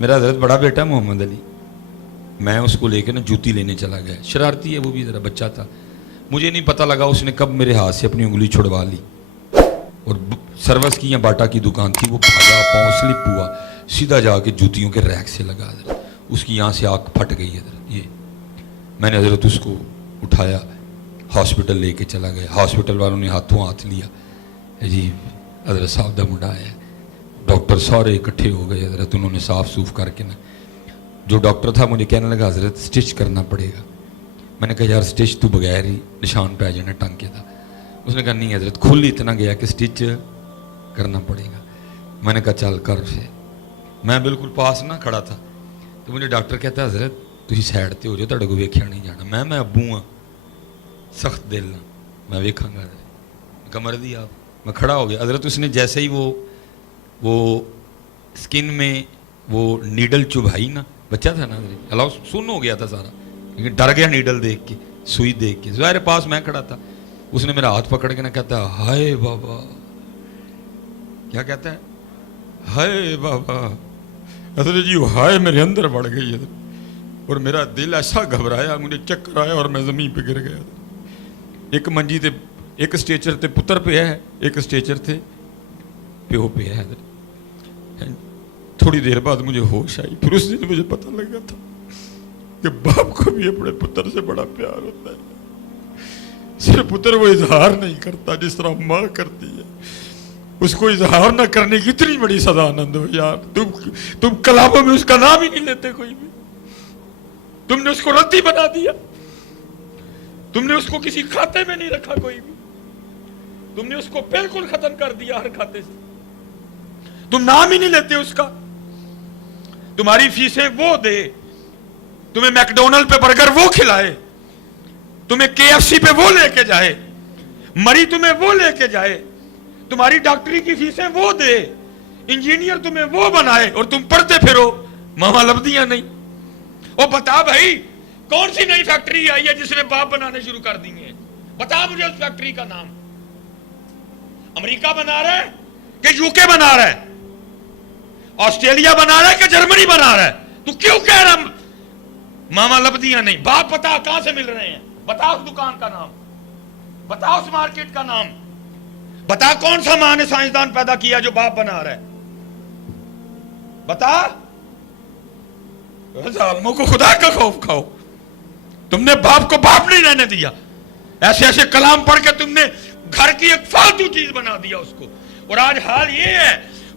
मेरा हजरत बड़ा बेटा मोहम्मद अली, मैं उसको लेकर ना जूती लेने चला गया। शरारती है वो भी, ज़रा बच्चा था। मुझे नहीं पता लगा उसने कब मेरे हाथ से अपनी उंगली छुड़वा ली और सर्विस की या बाटा की दुकान थी, वो भागा, पाँव स्लिप हुआ, सीधा जाके जूतियों के रैक से लगा। हजरत उसकी यहाँ से आँख फट गई। हजरत ये मैंने हजरत उसको उठाया, हॉस्पिटल लेके चला गया। हॉस्पिटल वालों ने हाथों हाथ लिया, जी हजरत साहब दा मुंडा है। डॉक्टर सारे इकट्ठे हो गए। हजरत उन्होंने साफ सूफ करके ना, जो डॉक्टर था मुझे कहने लगा हजरत स्टिच करना पड़ेगा। मैंने कहा यार स्टिच तो बगैर ही निशान पै जाने टांके था। उसने कहा नहीं हजरत, खुल इतना गया कि स्टिच करना पड़ेगा। मैंने कहा चल कर से। मैं बिल्कुल पास ना खड़ा था तो मुझे डॉक्टर कहता हजरत तुम साइड ते हो जाओ, तुहाडे को वेख्या नहीं जाना। मैं अब्बू हाँ, सख्त दिल ना, मैं वेखांगा। कमर दी आप, मैं खड़ा हो गया। हजरत उसने जैसे ही वो स्किन में वो नीडल चुभाई ना, बच्चा था ना अलाउ सुन हो गया था सारा, लेकिन डर गया नीडल देख के, सुई देख के। ज़ाहिर पास मैं खड़ा था। उसने मेरा हाथ पकड़ के ना कहता हाय बाबा, क्या कहता है, हाय बाबा। हजरत जी हाय मेरे अंदर बढ़ गई है और मेरा दिल ऐसा घबराया, मुझे चक्कर आया और मैं ज़मीन पे गिर गया। एक मंजी थे, एक स्टेचर थे पुत्र पे है, एक स्टेचर थे प्यो पे है। थोड़ी देर बाद मुझे होश आई। फिर उस दिन मुझे पता लगा था कि बाप को भी अपने पुत्र से बड़ा प्यार होता है। सिर्फ पुत्र वो इजहार नहीं करता जिस तरह माँ करती है, उसको इजहार ना करने की इतनी बड़ी सजा आनंद हो यार। तुम कलामों में उसका नाम ही नहीं लेते कोई भी। तुमने उसको रद्दी बना दिया, तुमने उसको किसी खाते में नहीं रखा कोई भी, तुमने उसको बिल्कुल खत्म कर दिया हर खाते से। तुम नाम ही नहीं लेते उसका। तुम्हारी फीसें वो दे, तुम्हें मैकडोनल्ड पे बर्गर वो खिलाए, तुम्हें केएफसी पे वो लेके जाए, मरी तुम्हें वो लेके जाए, तुम्हारी डॉक्टरी की फीसें वो दे, इंजीनियर तुम्हें वो बनाए और तुम पढ़ते फिरो मामा लब्धियां नहीं। ओ बता भाई, कौन सी नई फैक्ट्री आई है जिसने बाप बनाने शुरू कर दिए हैं? बता मुझे उस फैक्ट्री का नाम। अमेरिका बना रहा है कि यूके बना रहा है, ऑस्ट्रेलिया बना रहा है कि जर्मनी बना रहा है? तू क्यों कह रहा मामा लब्धियां नहीं? बाप बता कहां से मिल रहे हैं? बता उस दुकान का नाम, बता उस मार्केट का नाम, बता कौन सा मां ने साइंसदान पैदा किया जो बाप बना रहा है? बता। जालिमों को खुदा का खौफ खाओ, तुमने बाप को बाप नहीं रहने दिया। ऐसे ऐसे कलाम पढ़ के तुमने घर की एक फालतू चीज बना दिया उसको। और आज हाल ये है,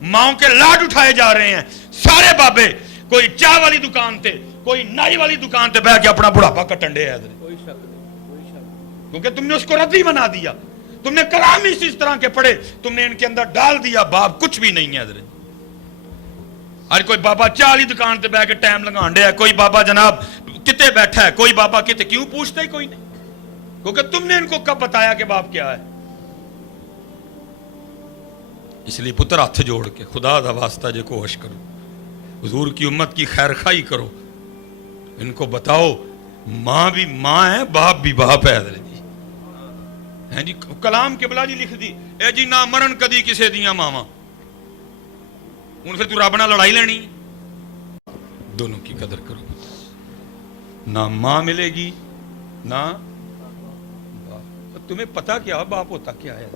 माओ के लाड उठाए जा रहे हैं सारे बाबे। कोई चाय वाली दुकान थे, कोई नाई वाली दुकान पे बैठ के अपना बुढ़ापा कटंडे है। कोई शक नहीं, क्योंकि तुमने उसको रद्दी बना दिया। तुमने कलाम ही इस तरह के पढ़े, तुमने इनके अंदर डाल दिया बाप कुछ भी नहीं है। आज कोई बाबा चाय वाली दुकान पे बैठ के टाइम लगांडे है, कोई बाबा जनाब किते बैठा है, कोई बाबा किते, क्यों पूछते ही कोई नहीं? क्योंकि तुमने इनको कब बताया कि बाप क्या है। इसलिए पुत्र हाथ जोड़ के खुदा दा वास्ता जे कोशिश करो, हुजूर की उम्मत की खैर खाई करो, इनको बताओ मां भी मां है, बाप भी बाप है। हैं जी कलाम किबला जी लिख दी ए जी, ना मरण कदी किसे दियां मावा। हुण फिर तू रब नाल लड़ाई लेनी? दोनों की कदर करो। ना मां मिलेगी ना बाप। तुम्हें पता क्या बाप होता क्या है?